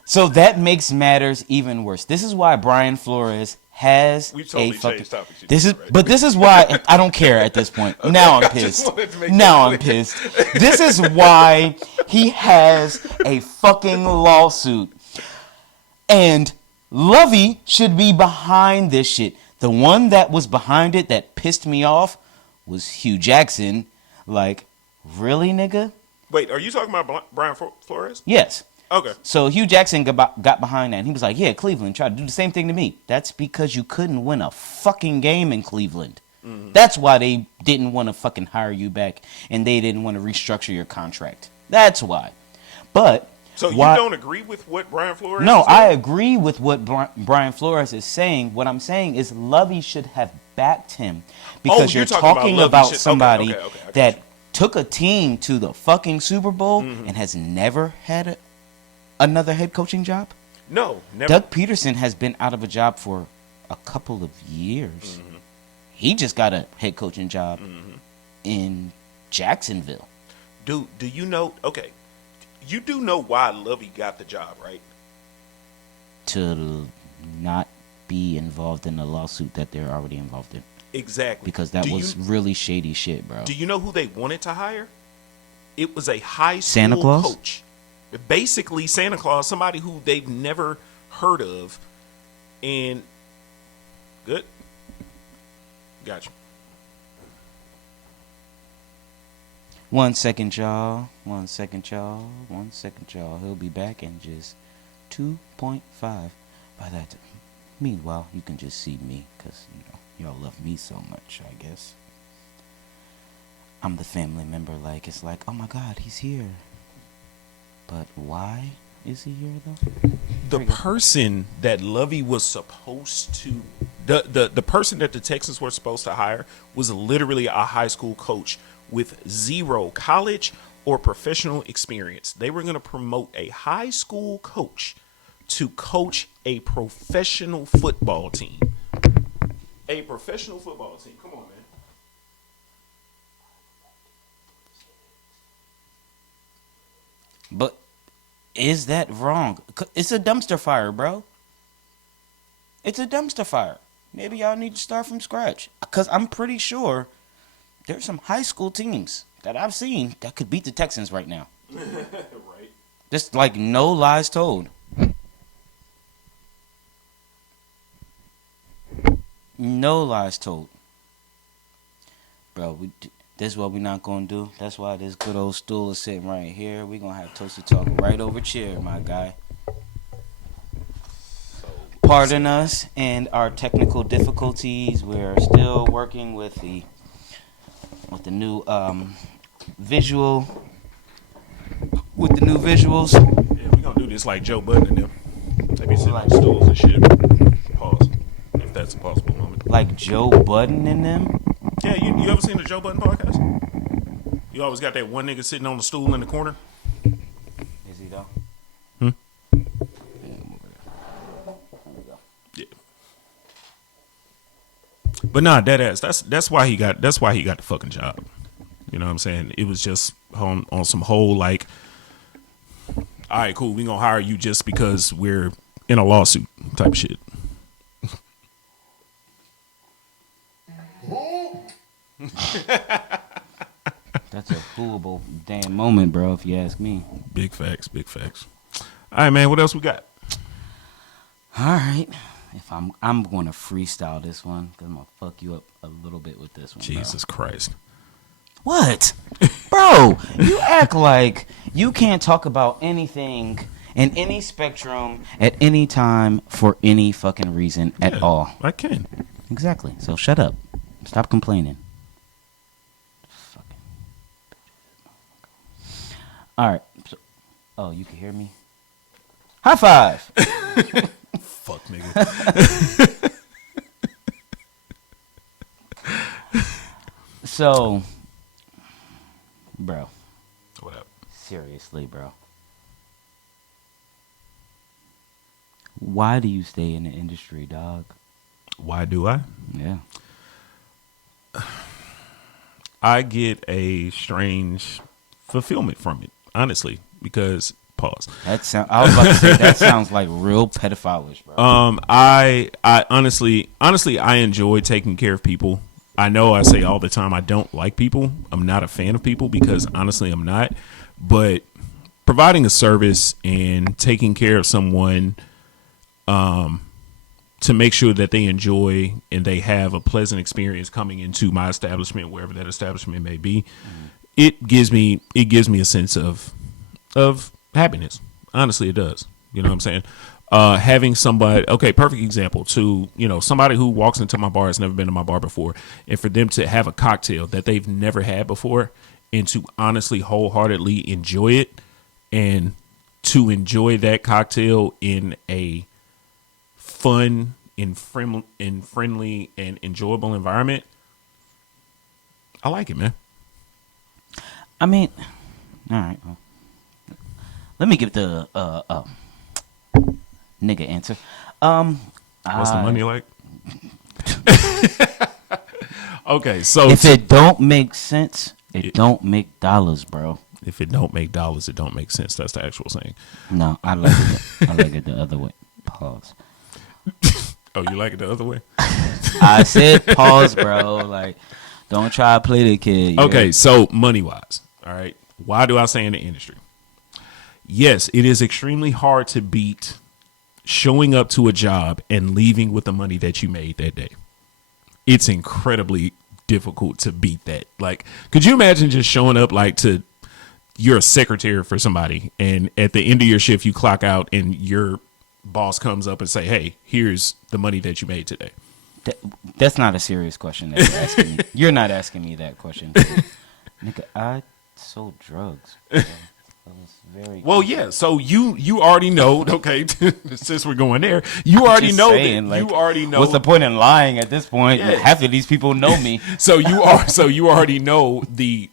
so that makes matters even worse. This is why Brian Flores has We've totally a fucking. changed topics. You This know, is, right? but this is why I don't care at this point. Now I'm I just pissed. wanted to make Now that I'm clear. pissed. This is why he has a fucking lawsuit, and Lovey should be behind this shit. The one that was behind it that pissed me off was Hugh Jackson. Like, really, nigga? Wait, are you talking about Brian Flores? Yes. Okay. So Hugh Jackson got behind that, and he was like, yeah, Cleveland tried to do the same thing to me. That's because you couldn't win a fucking game in Cleveland. That's why they didn't want to fucking hire you back, and they didn't want to restructure your contract. That's why. But So why, you don't agree with what Brian Flores No, is doing? I agree with what Brian Flores is saying. What I'm saying is Lovey should have backed him, because you're you're talking about talking Lovey about should- somebody okay, I got that you. took a team to the fucking Super Bowl and has never had another head coaching job. No, never. Doug Peterson has been out of a job for a couple of years. He just got a head coaching job in Jacksonville. Dude, do you know? Okay, you do know why Lovey got the job, right? To not be involved in a lawsuit that they're already involved in. Exactly. Because that was really shady shit, bro. Do you know who they wanted to hire? It was a high school Santa Claus? coach. Basically, Santa Claus, somebody who they've never heard of. And good. Gotcha. 1 second, y'all. 1 second, y'all. 1 second, y'all. He'll be back in just 2.5 by that time. Meanwhile, you can just see me because, y'all love me so much, I guess. I'm the family member. Like, it's like, oh my God, he's here. But why is he here, though? The person that Lovey was supposed to, the person that the Texans were supposed to hire was literally a high school coach with zero college or professional experience. They were going to promote a high school coach to coach a professional football team. A professional football team. Come on, man. But is that wrong? It's a dumpster fire, bro. It's a dumpster fire. Maybe y'all need to start from scratch. Because I'm pretty sure there's some high school teams that I've seen that could beat the Texans right now. Right. Just like no lies told. No lies told. Bro, this is what we're not going to do. That's why this good old stool is sitting right here. We're going to have Toasted Talk right over chair, my guy. Pardon us and our technical difficulties. We're still working with the new visual. With the new visuals. Yeah, we're going to do this like Joe Budden and them. They be sitting on stools and shit. Pause. If that's a possible moment. Like Joe Budden and them? Yeah, you ever seen the Joe Budden podcast? You always got that one nigga sitting on the stool in the corner. Is he though? Yeah. But nah, dead ass. That's why he got the fucking job. You know what I'm saying? It was just on some whole like, all right, cool, we gonna hire you just because we're in a lawsuit type of shit. That's a foolable damn moment, bro, if you ask me. Big facts, big facts. All right, man, what else we got? All right. If I'm going to freestyle this one because I'm going to fuck you up a little bit with this one. Jesus Christ. What? Bro, you act like you can't talk about anything in any spectrum at any time for any fucking reason at all. I can. Exactly. So shut up. Stop complaining. Fucking. All right. So, oh, you can hear me? High five. Fuck, nigga. So, bro. What up? Seriously, bro. Why do you stay in the industry, dog? Why do I? Yeah. I get a strange fulfillment from it, honestly, because pause. I was about to say that sounds like real pedophilish, bro. I honestly I enjoy taking care of people. I know I say all the time I don't like people. I'm not a fan of people because honestly I'm not. But providing a service and taking care of someone to make sure that they enjoy and they have a pleasant experience coming into my establishment, wherever that establishment may be, it gives me a sense of happiness. Honestly, it does. You know what I'm saying? Having somebody, okay, perfect example to, somebody who walks into my bar has never been to my bar before, and for them to have a cocktail that they've never had before and to honestly wholeheartedly enjoy it and to enjoy that cocktail in a fun and friendly and enjoyable environment. I like it, man. I mean, all right. Well, let me give the nigga answer. What's the money like? Okay, so If it don't make sense, it don't make dollars, bro. if it don't make dollars, it don't make sense. That's the actual saying. No, I like it. I like it the other way. Pause. Oh, you like it the other way? I said pause, bro. Like, don't try to play the kid. Okay, so money wise, all right. Why do I say in the industry? Yes, it is extremely hard to beat showing up to a job and leaving with the money that you made that day. It's incredibly difficult to beat that. Like, could you imagine just showing up like you're a secretary for somebody, and at the end of your shift you clock out and your boss comes up and say, "Hey, here's the money that you made today." That's not a serious question that you're asking me. You're not asking me that question. Nigga, I sold drugs. So that was very Well, so you already know. Okay, since we're going there, you already Just know saying, that. like, You already know. What's the point in lying at this point? Yeah. Half of these people know me. So you already know the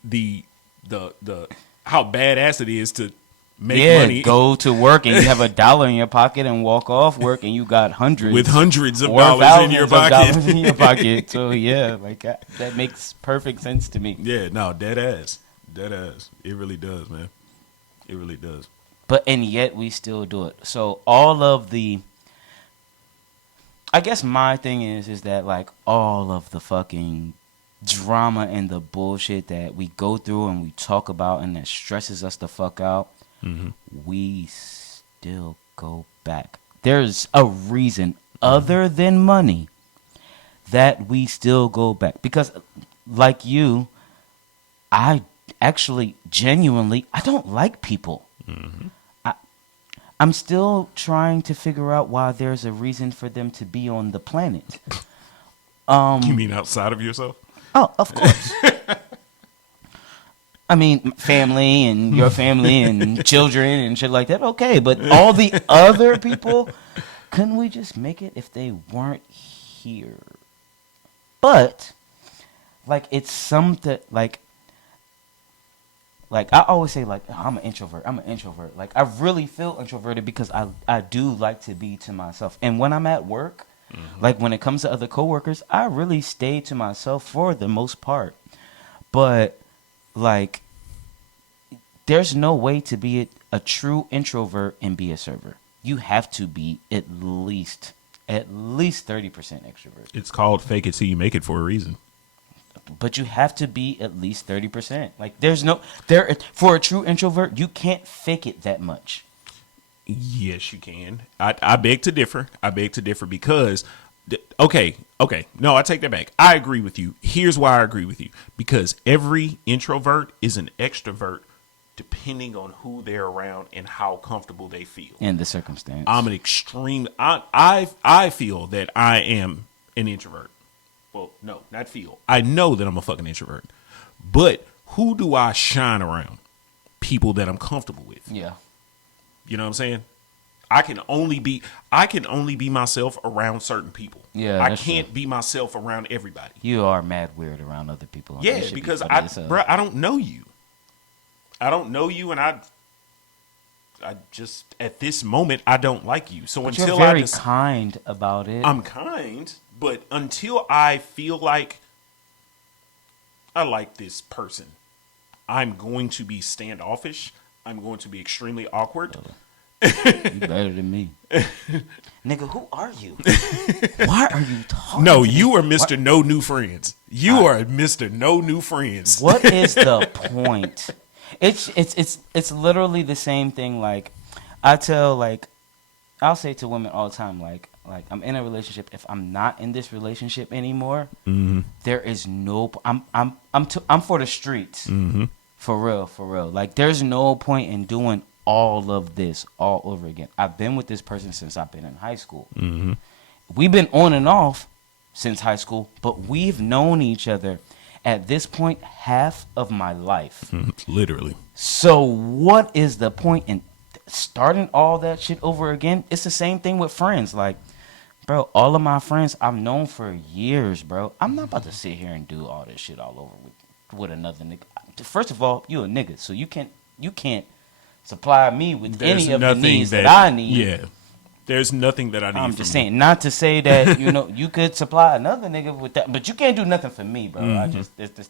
how badass it is to make money go to work and you have $1 in your pocket and walk off work and you got hundreds with hundreds of or dollars in your thousands of pocket. dollars in your pocket. So yeah, like that makes perfect sense to me. Yeah, no, dead ass. It really does, man. It really does. But and yet we still do it. So all of the, I guess my thing is that like all of the fucking drama and the bullshit that we go through and we talk about and that stresses us the fuck out, we still go back. There's a reason other than money that we still go back. Because like you, I actually genuinely, I don't like people. I'm still trying to figure out why there's a reason for them to be on the planet. You mean outside of yourself? Oh, of course. I mean, family and your family and children and shit like that. Okay, but all the other people, couldn't we just make it if they weren't here? But like it's something like I always say like, oh, I'm an introvert. Like I really feel introverted because I do like to be to myself. And when I'm at work, like when it comes to other coworkers, I really stay to myself for the most part. But like there's no way to be a true introvert and be a server. You have to be at least 30% extrovert. It's called fake it till you make it for a reason. But you have to be at least 30%. Like for a true introvert, you can't fake it that much. Yes, you can. I beg to differ. Because, okay. No, I take that back. I agree with you. Here's why I agree with you. Because every introvert is an extrovert depending on who they're around and how comfortable they feel. In the circumstance. I'm an extreme. I feel that I am an introvert. Well, no, not feel. I know that I'm a fucking introvert. But who do I shine around? People that I'm comfortable with. Yeah. You know what I'm saying? I can only be myself around certain people. Yeah, I that's can't true. be myself around everybody. You are mad weird around other people. Yeah, That should be because funny as hell. I don't know you. And I just at this moment I don't like you. So But until you're very I just kind about it. I'm kind, but until I feel like I like this person, I'm going to be standoffish. I'm going to be extremely awkward. You better than me. Nigga, who are you? Why are you talking No, to me? you are Mr. No New Friends. You are Mr. No New Friends. What is the point? It's literally the same thing. Like I'll say to women all the time, like I'm in a relationship. If I'm not in this relationship anymore, there is no. I'm for the streets. For real. Like there's no point in doing all of this all over again. I've been with this person since I've been in high school. We've been on and off since high school, but we've known each other at this point half of my life. Literally. So what is the point in starting all that shit over again? It's the same thing with friends. Like, bro, all of my friends I've known for years, bro. I'm not about to sit here and do all this shit all over with another nigga. First of all, you a nigga, so you can't supply me with There's any of the nothing needs that I need. Yeah. There's nothing that I need. I'm from just you. saying, not to say that you could supply another nigga with that, but you can't do nothing for me, bro.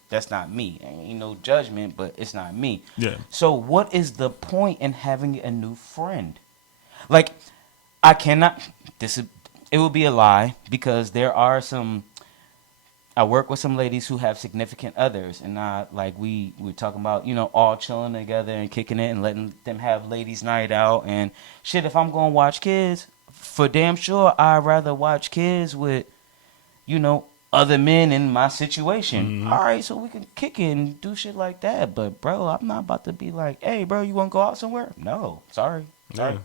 That's not me. Ain't no judgment, but it's not me. Yeah. So what is the point in having a new friend? Like, I cannot. It would be a lie because there are some. I work with some ladies who have significant others, and we're talking about all chilling together and kicking it and letting them have ladies' night out and shit. If I'm gonna watch kids, for damn sure I'd rather watch kids with other men in my situation. All right, so we can kick it and do shit like that. But bro, I'm not about to be like, hey, bro, you want to go out somewhere? No, sorry, Yeah.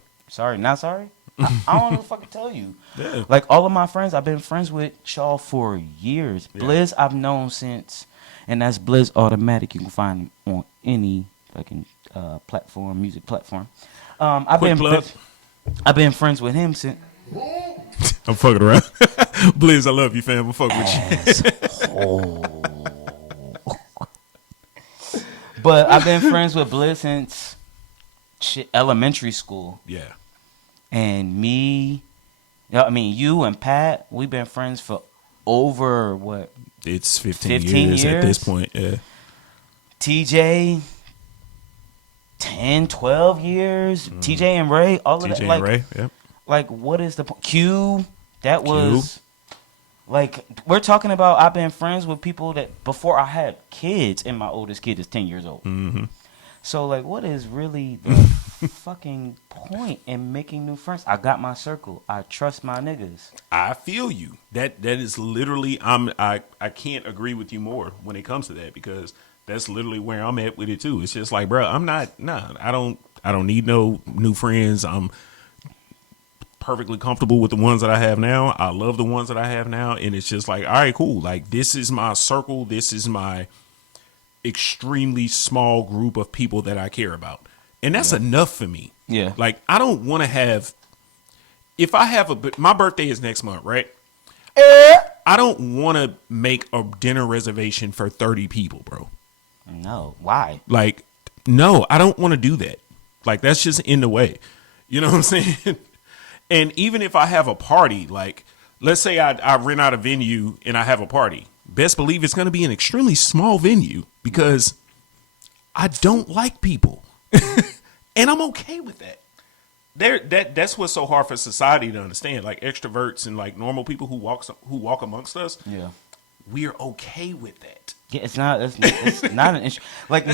not sorry. I don't know what to fucking tell you. Yeah. Like all of my friends, I've been friends with y'all for years. Yeah. Blizz, I've known since, and that's Blizz Automatic. You can find him on any fucking platform, music platform. I've Quick plug. been friends with him since. I'm fucking around. Blizz, I love you, fam. I'm fucking with you. But I've been friends with Blizz since elementary school. Yeah. And you and Pat, we've been friends for over what? It's 15 years at this point. Yeah. TJ, 10, 12 years. TJ and Ray, all of TJ that. and Ray. Yep. Like, what is the point? Q, that was. Like, we're talking about I've been friends with people that before I had kids, and my oldest kid is 10 years old. Mm-hmm. So, like, what is really the fucking point in making new friends? I got my circle. I trust my niggas. I feel you. That is literally I can't agree with you more when it comes to that because that's literally where I'm at with it too. It's just like, bro, I don't need no new friends. I'm perfectly comfortable with the ones that I have now. I love the ones that I have now, and it's just like, all right, cool. Like, this is my circle. This is my extremely small group of people that I care about. And that's enough for me. Yeah. Like, I don't want to have, if I have my birthday is next month, right? I don't want to make a dinner reservation for 30 people, bro. No. Why? Like, no, I don't want to do that. Like, that's just in the way. You know what I'm saying? And even if I have a party, like, let's say I rent out a venue and I have a party, best believe it's going to be an extremely small venue because I don't like people. And I'm okay with that. That's what's so hard for society to understand. Like extroverts and like normal people who walk amongst us. Yeah. We're okay with that. Yeah, it's not an issue. Like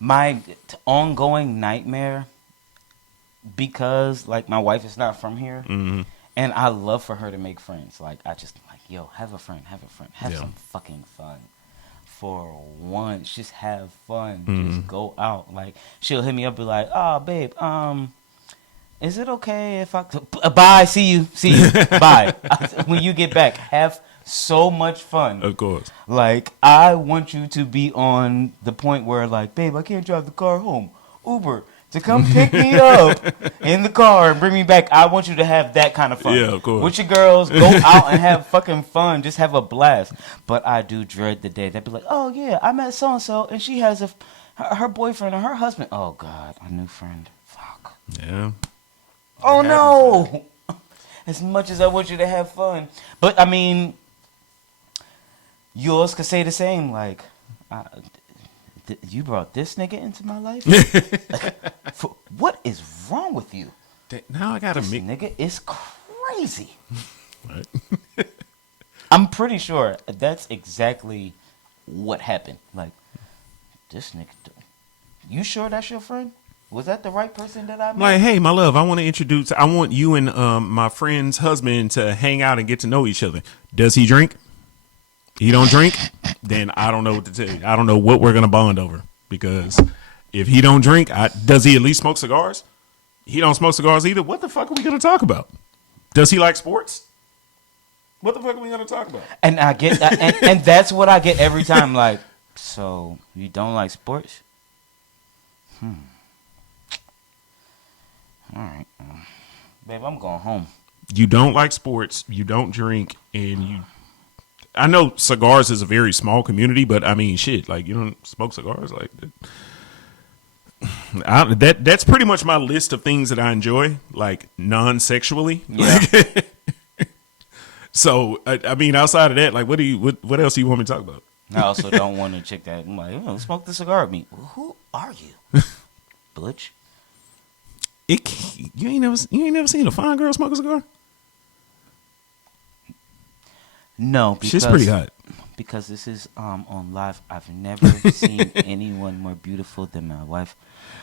my ongoing nightmare, because like my wife is not from here, and I love for her to make friends. Like I just like, yo, have a friend, have Yeah. some fucking fun. For once, just have fun. Just go out. Like she'll hit me up, be like, "Oh, babe, is it okay if I bye? See you, bye. When you get back, have so much fun. Of course. Like I want you to be on the point where, like, babe, I can't drive the car home. Uber to come pick me up in the car and bring me back. I want you to have that kind of fun. Yeah, of course. With your girls, go out and have fucking fun. Just have a blast. But I do dread the day they'd be like, oh yeah, I met so and so, and she has her boyfriend or her husband. Oh God, a new friend. Fuck. Yeah. Oh no. As much as I want you to have fun, but I mean, yours could say the same. Like, you brought this nigga into my life. What is wrong with you? Now I gotta This make. nigga is crazy. Right. I'm pretty sure that's exactly what happened. Like, this nigga. You sure that's your friend? Was that the right person that I met? Like, hey, my love, I want you and my friend's husband to hang out and get to know each other. Does he drink? He don't drink? Then I don't know what to tell you. I don't know what we're going to bond over. Because if he don't drink, does he at least smoke cigars? He don't smoke cigars either. What the fuck are we going to talk about? Does he like sports? What the fuck are we going to talk about? And I get that, and that's what I get every time. Like, so you don't like sports? All right, babe, I'm going home. You don't like sports, you don't drink, and I know cigars is a very small community, but I mean, shit, like, you don't smoke cigars, like, That's pretty much my list of things that I enjoy, like non-sexually. Yeah. So I mean, outside of that, like, what else do you want me to talk about? I also don't want a chick that I'm like, oh, smoke the cigar with me. Well, who are you, Butch? You ain't never seen a fine girl smoke a cigar? No, because She's pretty hot. Because this is on live. I've never seen anyone more beautiful than my wife.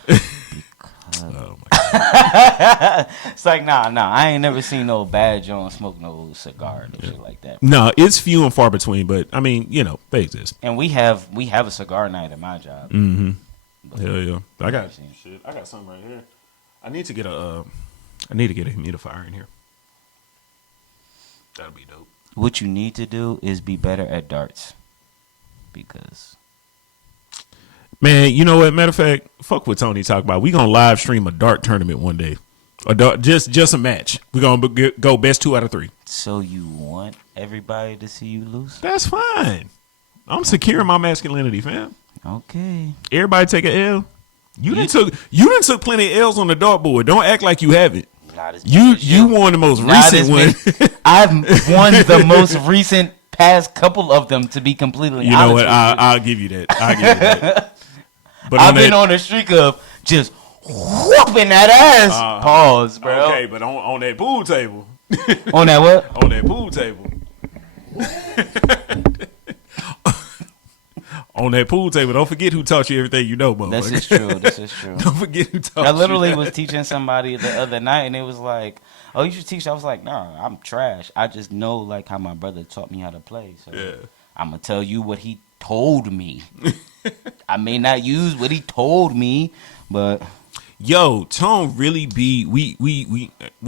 Because Oh my God. it's like, nah, I ain't never seen no bad Jones smoke no cigar and shit like that. No, it's few and far between, but I mean, they exist. And we have a cigar night at my job. Hell yeah. I got something right here. I need to get a humidifier in here. That'll be dope. What you need to do is be better at darts, because Man, you know what? Matter of fact, fuck what Tony talk about. We gonna live stream a dart tournament one day. A dart, just a match. We gonna go best 2 out of 3. so you want everybody to see you lose? That's fine. I'm securing my masculinity, fam. Okay. Everybody take a L. You done took plenty of L's on the dartboard. Don't act like you haven't. Not as big as You won the most Not recent as one. big. I've won the most recent past couple of them, to be completely You know honest what? with you. I'll give you that. I'll give you that. But I've been on a streak of just whooping that ass. Pause, bro. Okay, but on that pool table. On that what? On that pool table. On that pool table. Don't forget who taught you everything you know, motherfucker. This is true. This is true. Don't forget who taught you. I literally was teaching somebody the other night, and it was like, "Oh, you should teach." I was like, "No, I'm trash. I just know like how my brother taught me how to play. So Yeah. I'm gonna tell you what he told me. I may not use what he told me, but Yo, Tone really be we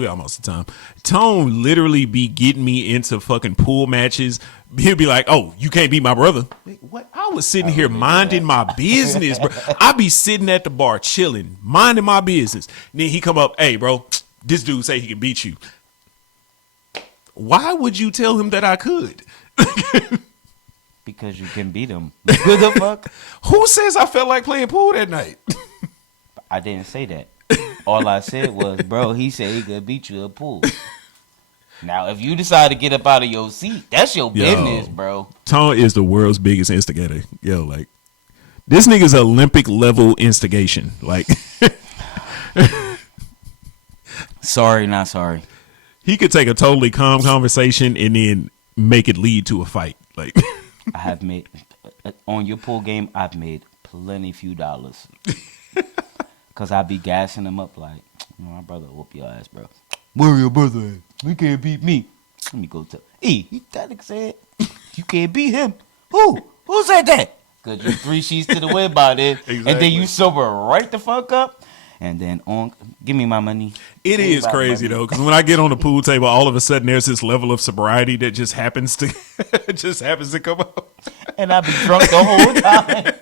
almost at time. Tone literally be getting me into fucking pool matches. He'll be like, "Oh, you can't beat my brother." Wait, what? I was sitting here minding my business, bro. I be sitting at the bar chilling, minding my business. And then he come up, "Hey, bro, this dude say he can beat you." Why would you tell him that I could? because you can beat him. What the fuck? Who says I felt like playing pool that night? I didn't say that. All I said was, bro, he said he could beat you at pool. Now, if you decide to get up out of your seat, that's your business, bro. Tone is the world's biggest instigator. Yo, like, this nigga's Olympic level instigation. Like, Sorry, not sorry. he could take a totally calm conversation and then make it lead to a fight. Like, I have made, on your pool game, I've made plenty few dollars. Because I be gassing them up like, my brother whoop your ass, bro. Where your brother at? He can't beat me. Let me go tell. That nigga said, you can't beat him. Who? Who said that? Because you 3 sheets to the wind by then. And then you sober right the fuck up. And then give me my money. it Give me is my crazy, money. though, because when I get on the pool table, all of a sudden there's this level of sobriety that just happens to come up. And I be drunk the whole time.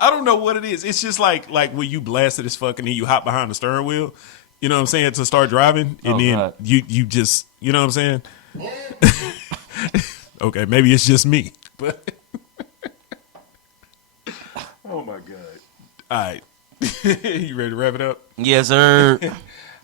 I don't know what it is. It's just like when you blasted as fuck and then you hop behind the steering wheel, you know what I'm saying, to start driving, and then God. you just, you know what I'm saying? Okay, maybe it's just me. But oh my God. All right. You ready to wrap it up? Yes, sir.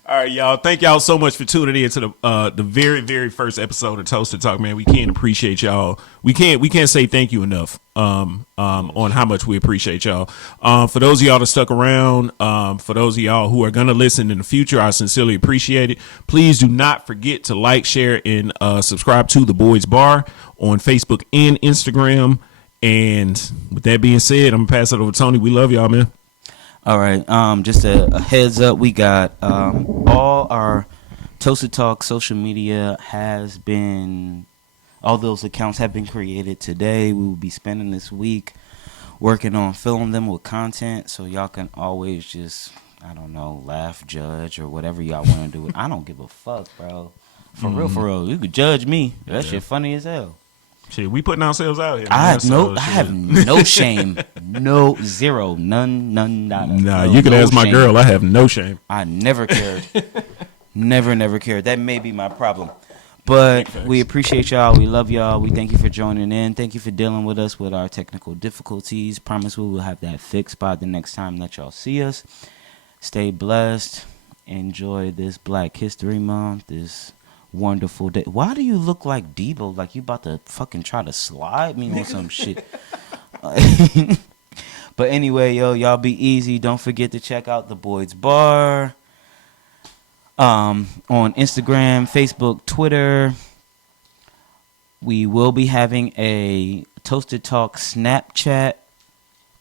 All right, y'all. Thank y'all so much for tuning in to the very, very first episode of Toasted Talk, man. We can't appreciate y'all. We can't say thank you enough on how much we appreciate y'all. For those of y'all that stuck around, for those of y'all who are gonna listen in the future, I sincerely appreciate it. Please do not forget to like, share, and subscribe to The Boys Bar on Facebook and Instagram. And with that being said, I'm gonna pass it over to Tony. We love y'all, man. All right. Just a heads up. We got all our Toasted Talk social media all those accounts have been created today. We will be spending this week working on filling them with content, so y'all can always just, I don't know, laugh, judge, or whatever y'all want to do. I don't give a fuck, bro. For real. You could judge me. That shit funny as hell. Shit, we putting ourselves out here. I man, so have shit. no shame. No, zero. None, nada. Nah, No, you can no ask my shame. girl. I have no shame. I never cared. Never cared. That may be my problem. But we appreciate y'all. We love y'all. We thank you for joining in. Thank you for dealing with us with our technical difficulties. Promise we will have that fixed by the next time that y'all see us. Stay blessed. Enjoy this Black History Month. This wonderful day. Why do you look like Debo? Like you about to fucking try to slide me on some shit. But anyway, yo, y'all be easy. Don't forget to check out the Boyd's Bar. On Instagram, Facebook, Twitter. We will be having a Toasted Talk Snapchat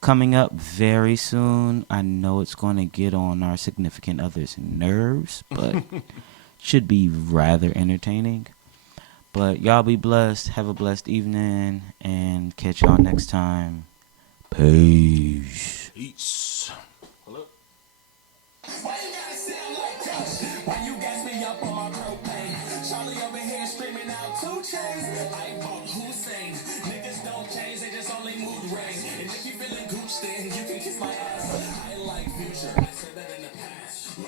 coming up very soon. I know it's going to get on our significant other's nerves, but should be rather entertaining. But y'all be blessed. Have a blessed evening, and catch y'all next time. Peace. Peace. Why you gotta sound like Coach? Why you gas me up on my propane? Charlie over here screaming out 2 chains. I bought Hussein. Niggas don't change, they just only mood ring. And if you feeling gooch, then you can kiss my ass. I like Future, I said that in the past.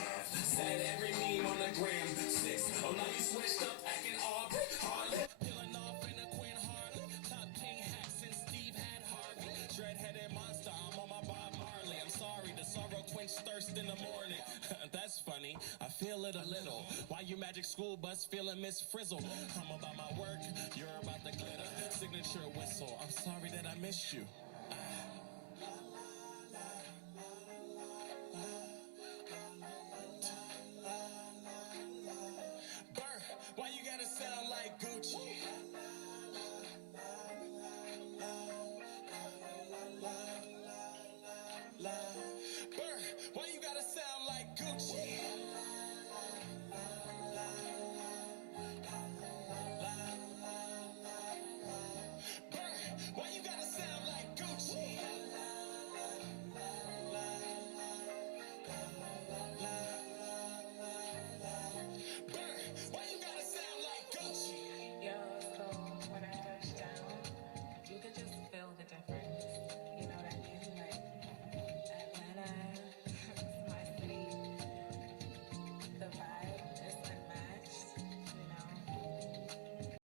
Said every meme on the gram. 6. Oh, now you switched up, acting Aubrey. Harley. Peeling off in a Queen Harley. Top King hats and Steve had Harvey. Dread-headed monster, I'm on my Bob Marley. I'm sorry, the sorrow quench thirst in the morning. That's funny, I feel it a little. Why you magic school bus feeling Miss Frizzle? I'm about my work, you're about the glitter. Signature whistle, I'm sorry that I missed you.